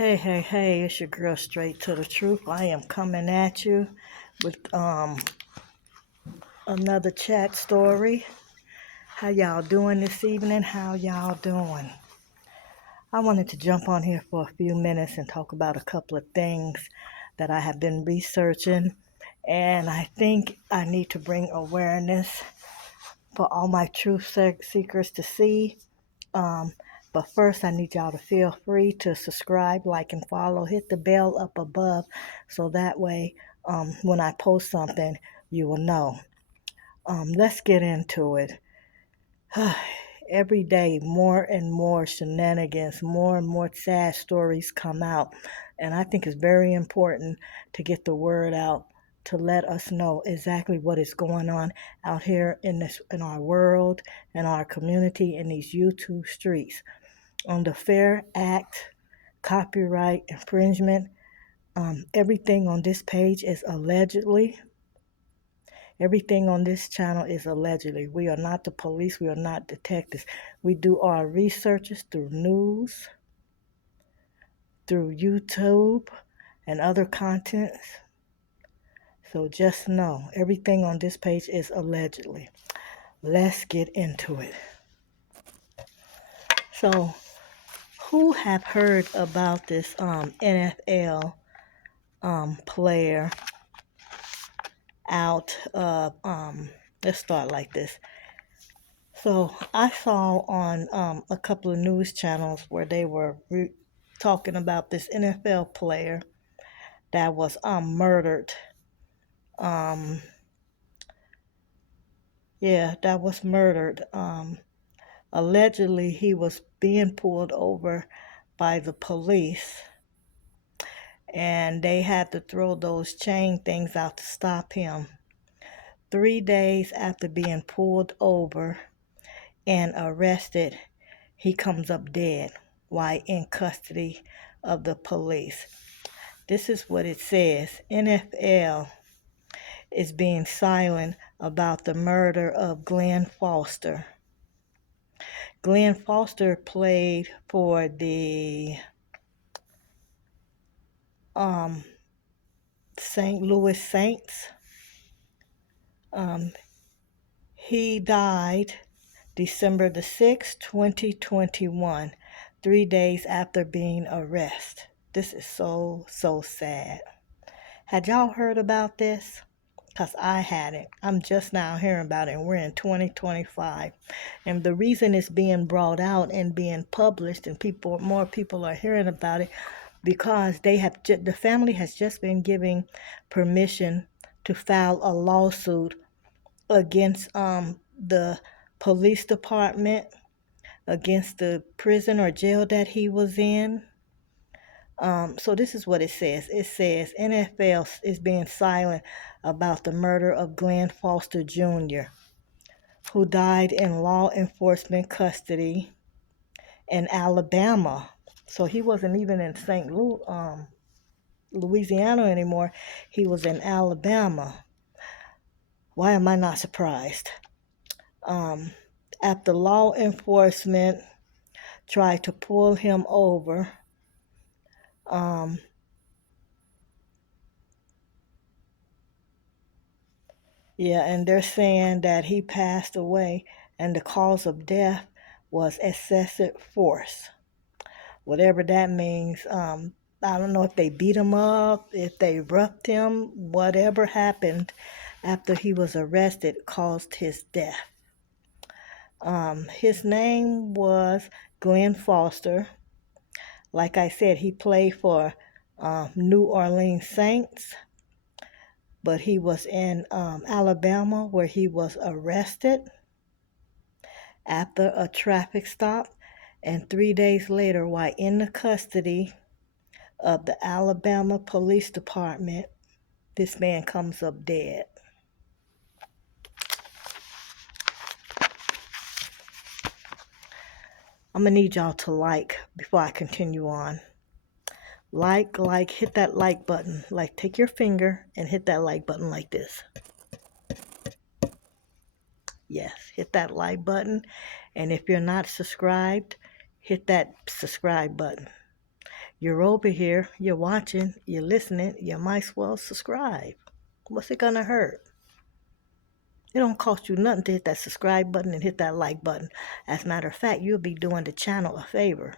Hey, it's your girl Straight to the Truth. I am coming at you with another chat story. How y'all doing this evening? How y'all doing? I wanted to jump on here for a few minutes and talk about a couple of things that I have been researching, and I think I need to bring awareness for all my truth seekers to see. Um, but first, I need y'all to feel free to subscribe, like, and follow. Hit the bell up above so that way when I post something, you will know. Let's get into it. Every day, more and more shenanigans, more and more sad stories come out. And I think it's very important to get the word out to let us know exactly what is going on out here in our world, in our community, in these YouTube streets. On the Fair Act, copyright infringement, everything on this page is allegedly. Everything on this channel is allegedly. We are not the police. We are not detectives. We do our researches through news, through YouTube, and other contents. So just know, everything on this page is allegedly. Let's get into it. So, who have heard about this NFL player out of let's start like this. So I saw on a couple of news channels where they were talking about this NFL player that was murdered. Um, yeah, that was murdered. Allegedly, he was being pulled over by the police, and they had to throw those chain things out to stop him. 3 days after being pulled over and arrested, he comes up dead while in custody of the police. This is what it says. NFL is being silent about the murder of Glenn Foster. Glenn Foster played for the St. Louis Saints. He died December the 6th, 2021, 3 days after being arrested. This is so sad. Had y'all heard about this? Because I hadn't. I'm just now hearing about it, and we're in 2025. And the reason it's being brought out and being published and more people are hearing about it because the family has just been giving permission to file a lawsuit against the police department, against the prison or jail that he was in. So this is what it says. It says NFL is being silent about the murder of Glenn Foster Jr., who died in law enforcement custody in Alabama. So he wasn't even in St. Louisiana anymore. He was in Alabama. Why am I not surprised? After law enforcement tried to pull him over, and they're saying that he passed away and the cause of death was excessive force. Whatever that means. I don't know if they beat him up, if they roughed him, whatever happened after he was arrested caused his death. His name was Glenn Foster. Like I said, he played for New Orleans Saints, but he was in Alabama where he was arrested after a traffic stop, and 3 days later, while in the custody of the Alabama Police Department, this man comes up dead. I'm gonna need y'all to like before I continue on. Like, hit that like button. Like, take your finger and hit that like button like this. Yes, hit that like button. And if you're not subscribed, hit that subscribe button. You're over here, you're watching, you're listening, you might as well subscribe. What's it gonna hurt? It don't cost you nothing to hit that subscribe button and hit that like button. As a matter of fact, you'll be doing the channel a favor.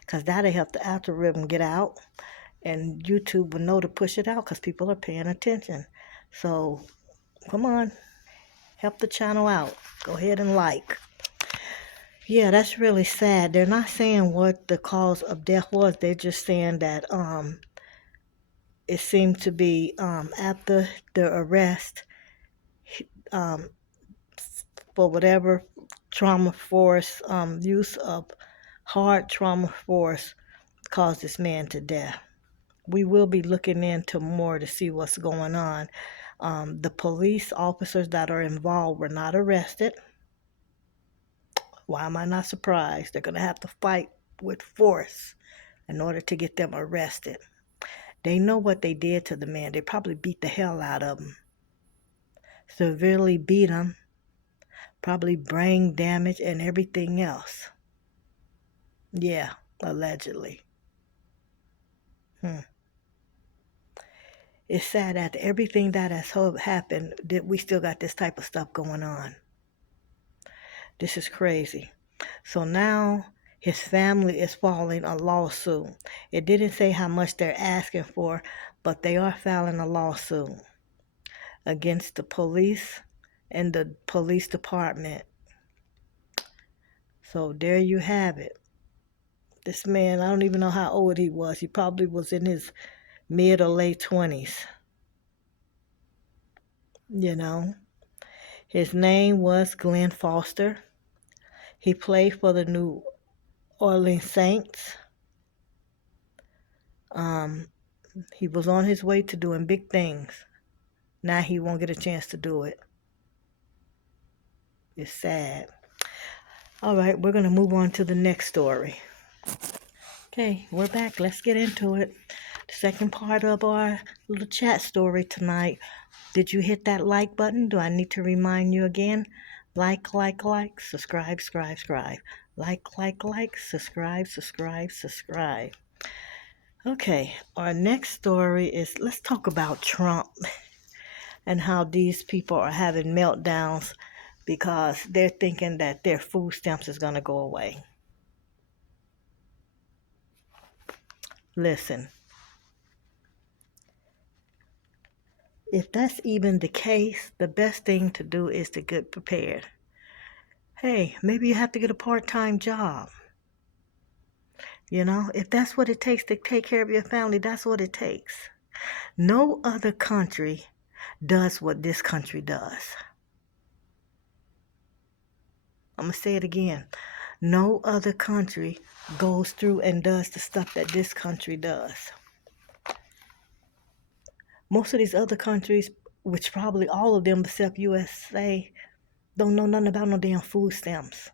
Because that'll help the algorithm get out. And YouTube will know to push it out because people are paying attention. So, come on. Help the channel out. Go ahead and like. Yeah, that's really sad. They're not saying what the cause of death was. They're just saying that it seemed to be after the arrest, um, for whatever trauma force, use of hard trauma force caused this man to death. We will be looking into more to see what's going on. The police officers that are involved were not arrested. Why am I not surprised? They're going to have to fight with force in order to get them arrested. They know what they did to the man. They probably beat the hell out of him. Severely beat him. Probably brain damage and everything else. Yeah, allegedly. It's sad that everything that has happened, that we still got this type of stuff going on. This is crazy. So now his family is filing a lawsuit. It didn't say how much they're asking for, but they are filing a lawsuit against the police and the police department. So there you have it. This man, I don't even know how old he was. He probably was in his mid or late 20s. You know, his name was Glenn Foster. He played for the New Orleans Saints. He was on his way to doing big things. Now he won't get a chance to do it. It's sad. All right, we're going to move on to the next story. Okay, we're back. Let's get into it. The second part of our little chat story tonight. Did you hit that like button? Do I need to remind you again? Like, subscribe. Like, subscribe. Okay, our next story is, let's talk about Trump and how these people are having meltdowns because they're thinking that their food stamps is going to go away. Listen, if that's even the case, the best thing to do is to get prepared. Hey, maybe you have to get a part-time job. You know, if that's what it takes to take care of your family, that's what it takes. No other country does what this country does. I'm going to say it again. No other country goes through and does the stuff that this country does. Most of these other countries, which probably all of them except USA, don't know nothing about no damn food stamps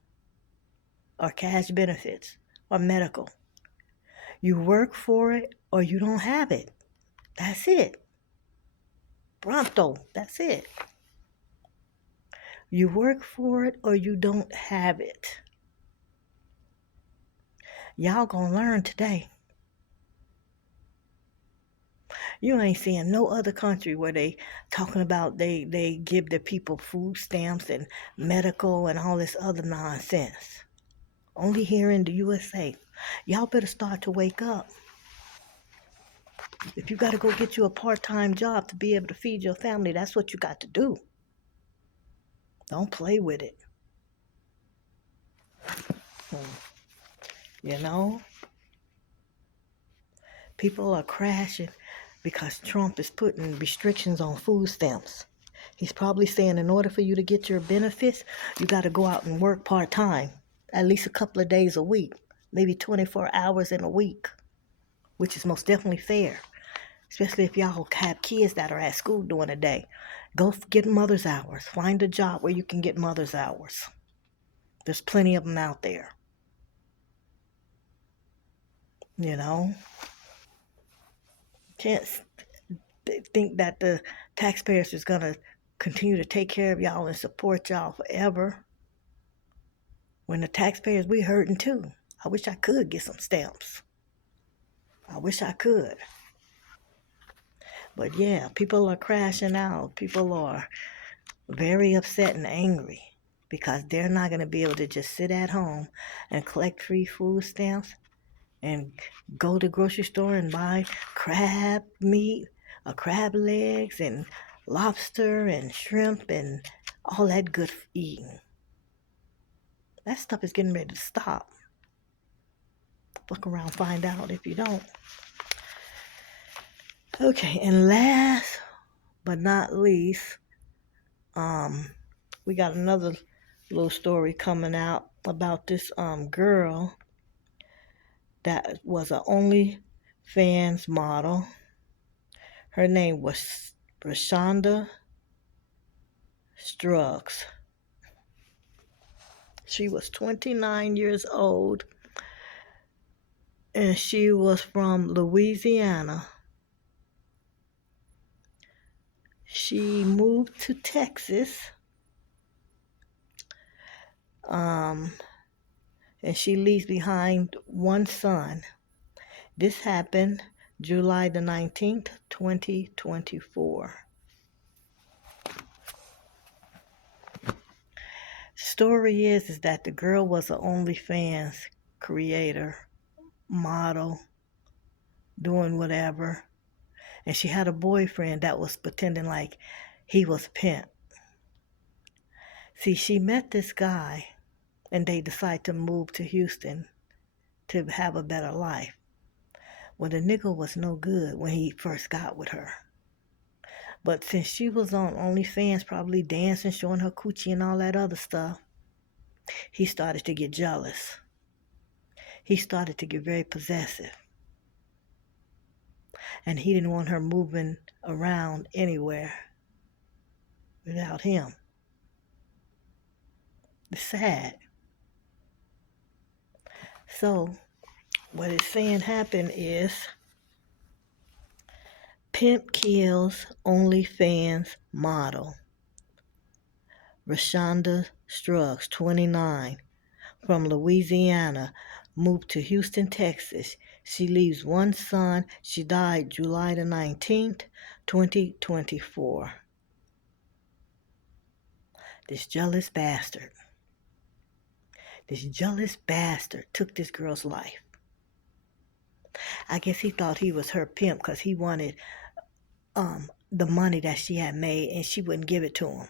or cash benefits or medical. You work for it or you don't have it. That's it. Pronto. That's it. You work for it or you don't have it. Y'all gonna learn today. You ain't seeing no other country where they talking about they give their people food stamps and medical and all this other nonsense. Only here in the USA. Y'all better start to wake up. If you got to go get you a part-time job to be able to feed your family, that's what you got to do. Don't play with it. You know? People are crashing because Trump is putting restrictions on food stamps. He's probably saying in order for you to get your benefits, you got to go out and work part-time, at least a couple of days a week, maybe 24 hours in a week, which is most definitely fair, especially if y'all have kids that are at school during the day. Go get mother's hours. Find a job where you can get mother's hours. There's plenty of them out there. You know? Can't think that the taxpayers is going to continue to take care of y'all and support y'all forever. When the taxpayers, we hurting too. I wish I could get some stamps. I wish I could. But yeah, people are crashing out. People are very upset and angry because they're not going to be able to just sit at home and collect free food stamps and go to the grocery store and buy crab meat or crab legs and lobster and shrimp and all that good eating. That stuff is getting ready to stop. Look around, find out if you don't. Okay, and last but not least, we got another little story coming out about this girl that was an OnlyFans model. Her name was Rashonda Struggs. She was 29 years old and she was from Louisiana. She moved to Texas, and she leaves behind one son. This happened July the 19th, 2024. Story is that the girl was an OnlyFans creator, model, doing whatever. And she had a boyfriend that was pretending like he was pimp. See, she met this guy and they decided to move to Houston to have a better life. Well, the nigga was no good when he first got with her. But since she was on OnlyFans, probably dancing, showing her coochie and all that other stuff, he started to get jealous. He started to get very possessive. And he didn't want her moving around anywhere without him. It's sad. So, what it's saying happened is pimp kills OnlyFans model. Rashonda Struggs, 29, from Louisiana, moved to Houston, Texas. She leaves one son. She died July the 19th, 2024. This jealous bastard took this girl's life. I guess he thought he was her pimp because he wanted the money that she had made and she wouldn't give it to him.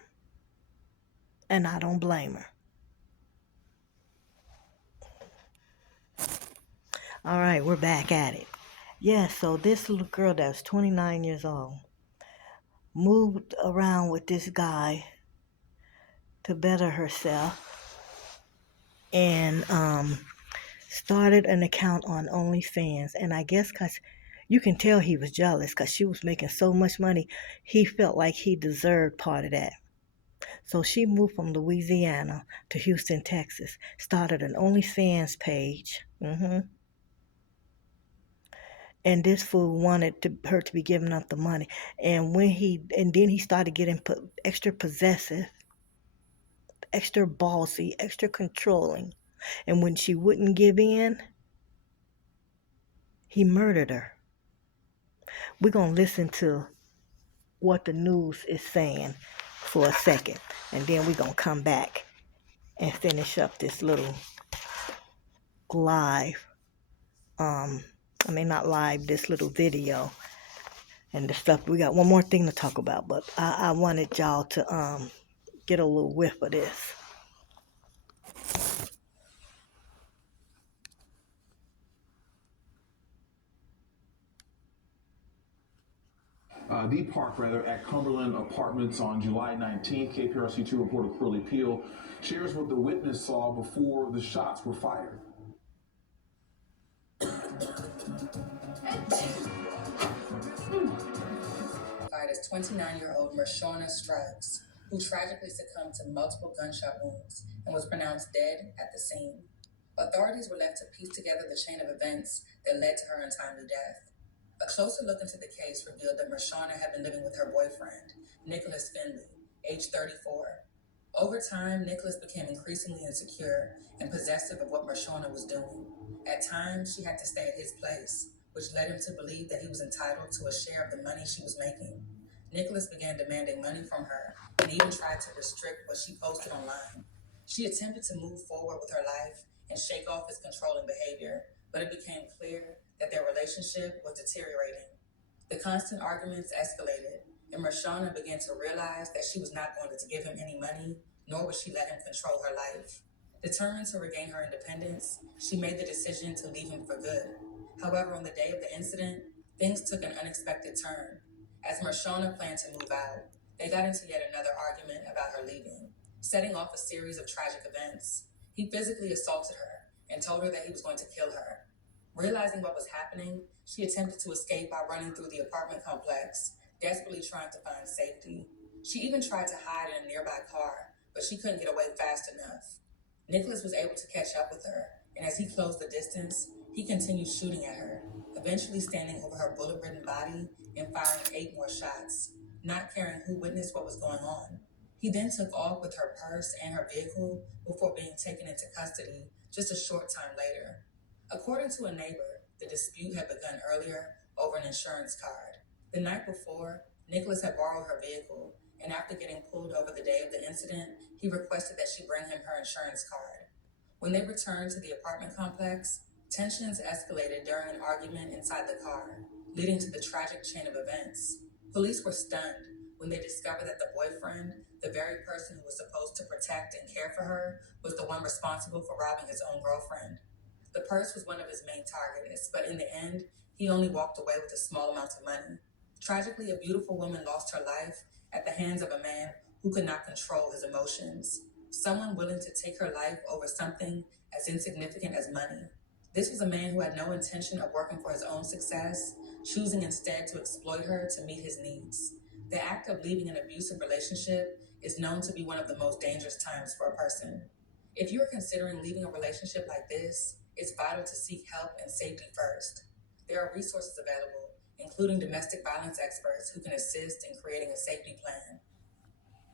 And I don't blame her. All right, we're back at it. Yeah, so this little girl that was 29 years old moved around with this guy to better herself and started an account on OnlyFans. And I guess because you can tell he was jealous because she was making so much money, he felt like he deserved part of that. So she moved from Louisiana to Houston, Texas, started an OnlyFans page. And this fool wanted her to be giving up the money. And then he started getting extra possessive, extra bossy, extra controlling. And when she wouldn't give in, he murdered her. We're going to listen to what the news is saying for a second. And then we're going to come back and finish up this little live. Not live, this little video and the stuff. We got one more thing to talk about, but I wanted y'all to get a little whiff of this. The park, at Cumberland Apartments on July 19th. KPRC2 reporter Curly Peel shares what the witness saw before the shots were fired. As 29-year-old Mershona Struggs, who tragically succumbed to multiple gunshot wounds and was pronounced dead at the scene. Authorities were left to piece together the chain of events that led to her untimely death. A closer look into the case revealed that Mershona had been living with her boyfriend, Nicholas Finley, age 34. Over time, Nicholas became increasingly insecure and possessive of what Marshona was doing. At times, she had to stay at his place, which led him to believe that he was entitled to a share of the money she was making. Nicholas began demanding money from her and even tried to restrict what she posted online. She attempted to move forward with her life and shake off his controlling behavior, but it became clear that their relationship was deteriorating. The constant arguments escalated, and Marshona began to realize that she was not going to give him any money, nor would she let him control her life. Determined to regain her independence, she made the decision to leave him for good. However, on the day of the incident, things took an unexpected turn. As Marshona planned to move out, they got into yet another argument about her leaving, setting off a series of tragic events. He physically assaulted her and told her that he was going to kill her. Realizing what was happening, she attempted to escape by running through the apartment complex, desperately trying to find safety. She even tried to hide in a nearby car, but she couldn't get away fast enough. Nicholas was able to catch up with her, and as he closed the distance, he continued shooting at her, eventually standing over her bullet-ridden body and firing 8 more shots, not caring who witnessed what was going on. He then took off with her purse and her vehicle before being taken into custody just a short time later. According to a neighbor, the dispute had begun earlier over an insurance card. The night before, Nicholas had borrowed her vehicle, and after getting pulled over the day of the incident, he requested that she bring him her insurance card. When they returned to the apartment complex, tensions escalated during an argument inside the car, leading to the tragic chain of events. Police were stunned when they discovered that the boyfriend, the very person who was supposed to protect and care for her, was the one responsible for robbing his own girlfriend. The purse was one of his main targets, but in the end, he only walked away with a small amount of money. Tragically, a beautiful woman lost her life at the hands of a man who could not control his emotions. Someone willing to take her life over something as insignificant as money. This was a man who had no intention of working for his own success, choosing instead to exploit her to meet his needs. The act of leaving an abusive relationship is known to be one of the most dangerous times for a person. If you are considering leaving a relationship like this, it's vital to seek help and safety first. There are resources available, including domestic violence experts who can assist in creating a safety plan.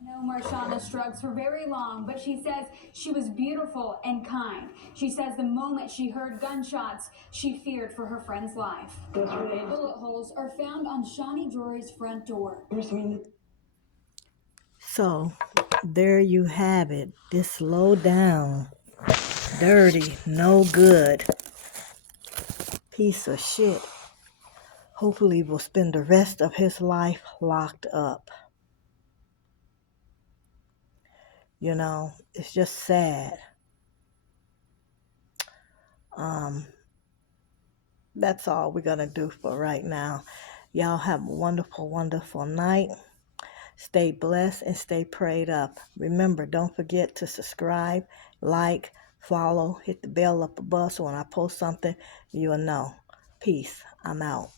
No, Marshana Struggs for very long, but she says she was beautiful and kind. She says the moment she heard gunshots, she feared for her friend's life. Bullet holes are found on Shani Drury's front door. So, there you have it. This low down, dirty, no good piece of shit hopefully will spend the rest of his life locked up. You know, it's just sad. That's all we're going to do for right now. Y'all have a wonderful, wonderful night. Stay blessed and stay prayed up. Remember, don't forget to subscribe, like, follow, hit the bell up above so when I post something, you'll know. Peace. I'm out.